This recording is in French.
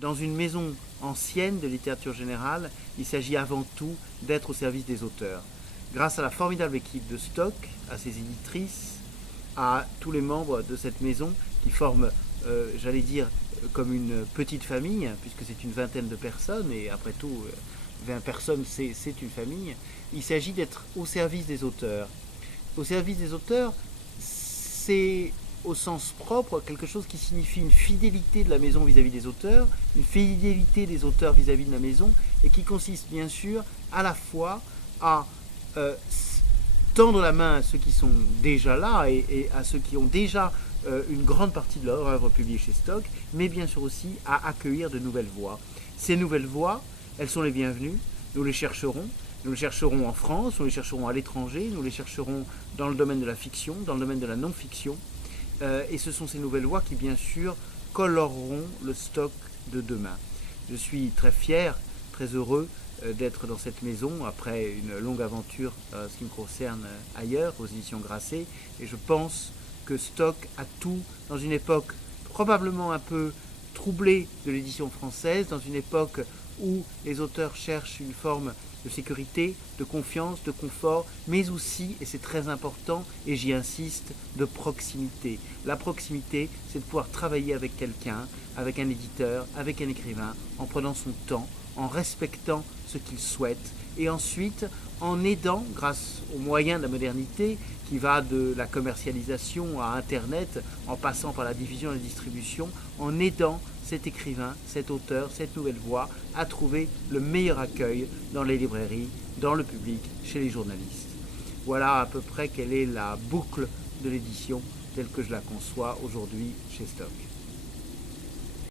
Dans une maison ancienne de littérature générale, il s'agit avant tout d'être au service des auteurs. Grâce à la formidable équipe de Stock, à ses éditrices, à tous les membres de cette maison qui forment, j'allais dire, comme une petite famille, puisque c'est une vingtaine de personnes, et après tout, 20 personnes, c'est une famille, il s'agit d'être au service des auteurs. Au service des auteurs, c'est au sens propre quelque chose qui signifie une fidélité de la maison vis-à-vis des auteurs, une fidélité des auteurs vis-à-vis de la maison, et qui consiste bien sûr à la fois à tendre la main à ceux qui sont déjà là et à ceux qui ont déjà une grande partie de leur œuvre publiée chez Stock, mais bien sûr aussi à accueillir de nouvelles voix. Ces nouvelles voix, elles sont les bienvenues, nous les chercherons. Nous les chercherons en France, nous les chercherons à l'étranger, nous les chercherons dans le domaine de la fiction, dans le domaine de la non-fiction. Et ce sont ces nouvelles voix qui, bien sûr, coloreront le Stock de demain. Je suis très fier, très heureux d'être dans cette maison après une longue aventure, ce qui me concerne ailleurs, aux éditions Grasset. Et je pense que Stock a tout dans une époque probablement un peu troublée de l'édition française, dans une époque où les auteurs cherchent une forme de sécurité, de confiance, de confort, mais aussi, et c'est très important, et j'y insiste, de proximité. La proximité, c'est de pouvoir travailler avec quelqu'un, avec un éditeur, avec un écrivain, en prenant son temps, en respectant ce qu'il souhaite, et ensuite en aidant, grâce aux moyens de la modernité, qui va de la commercialisation à Internet, en passant par la diffusion et la distribution, en aidant cet écrivain, cet auteur, cette nouvelle voix à trouver le meilleur accueil dans les librairies, dans le public, chez les journalistes. Voilà à peu près quelle est la boucle de l'édition telle que je la conçois aujourd'hui chez Stock.